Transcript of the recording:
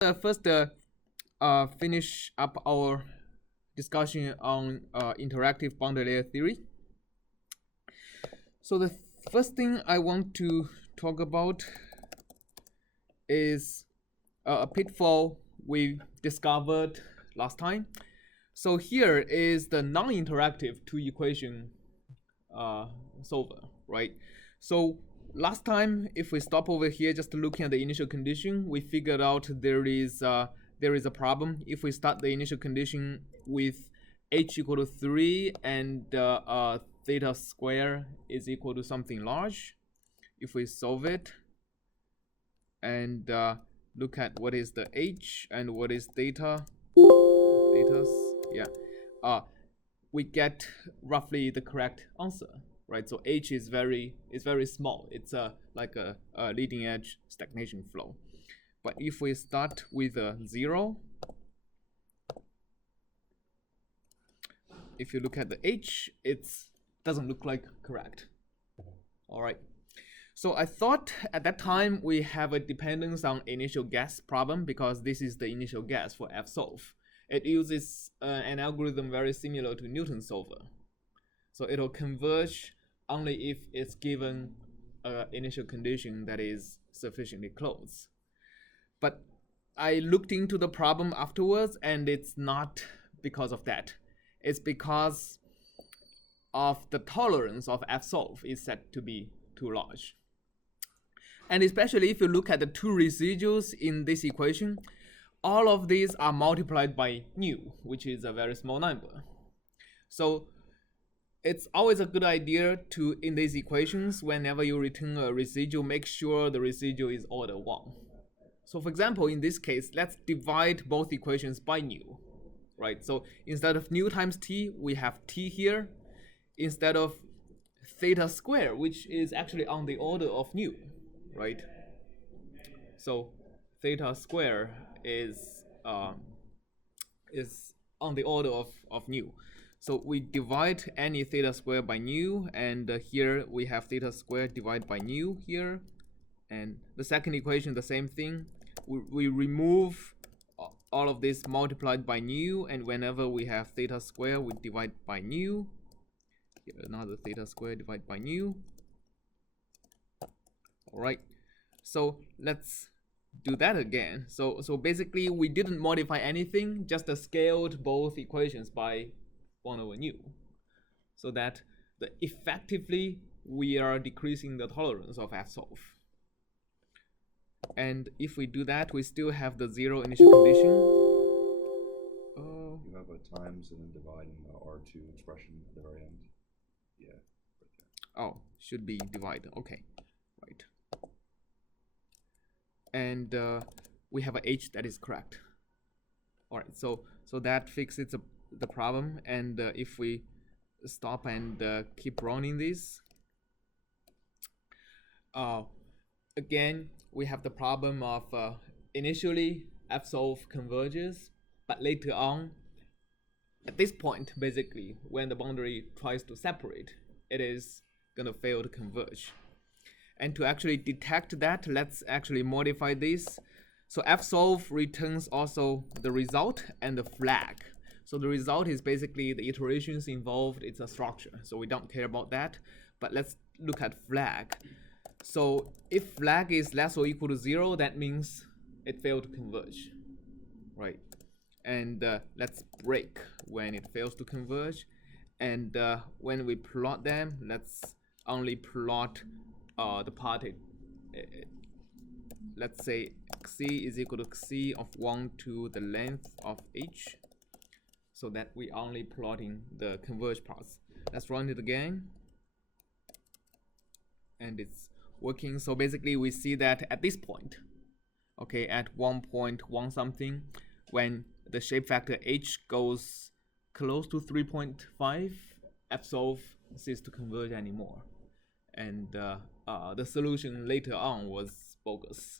First, finish up our discussion on interactive boundary layer theory. So the first thing I want to talk about is a pitfall we discovered last time. So here is the non-interactive two-equation solver, right? So last time, if we stop over here just looking at the initial condition, we figured out there is a problem. If we start the initial condition with h equal to 3 and theta square is equal to something large, if we solve it and look at what is the h and what is theta, we get roughly the correct answer, right? So h is very small. It's like a leading edge stagnation flow. But if we start with a 0, if you look at the h, it doesn't look like correct. All right. So I thought at that time we have a dependence on initial guess problem because this is the initial guess for fsolve. It uses an algorithm very similar to Newton's solver. So it'll converge only if it's given an initial condition that is sufficiently close. But I looked into the problem afterwards, and it's not because of that. It's because of the tolerance of fsolve is set to be too large. And especially if you look at the two residuals in this equation, all of these are multiplied by nu, which is a very small number. So it's always a good idea to, in these equations, whenever you return a residual, make sure the residual is order 1. So for example, in this case, let's divide both equations by nu, right? So instead of nu times t, we have t here, instead of theta square, which is actually on the order of nu, right? So theta square is on the order of nu. So we divide any theta square by nu, and here we have theta square divided by nu here. And the second equation, the same thing. We remove all of this multiplied by nu, and whenever we have theta square, we divide by nu. Here another theta square divided by nu. All right. So let's do that again. So basically we didn't modify anything, just scaled both equations by 1 over nu, so that effectively we are decreasing the tolerance of fsolve. And if we do that, we still have the 0 initial condition. You have a times and then dividing the R2 expression at the very end. Yeah, right there. Oh, should be divide. Okay, right. And we have a h that is correct. All right, so that fixes the problem. And if we stop and keep running this, again we have the problem of initially fsolve converges, but later on, at this point, basically when the boundary tries to separate, it is gonna fail to converge. And to actually detect that, let's actually modify this. So fsolve returns also the result and the flag. So the result is basically the iterations involved, it's a structure, so we don't care about that. But let's look at flag. So if flag is less or equal to 0, that means it failed to converge, right? And let's break when it fails to converge. And when we plot them, let's only plot the part, let's say xc is equal to xc of 1 to the length of h, so that we only plotting the converged parts. Let's run it again, and it's working. So basically we see that at this point, okay, at 1.1 something, when the shape factor h goes close to 3.5, fsolve ceases to converge anymore. And the solution later on was bogus.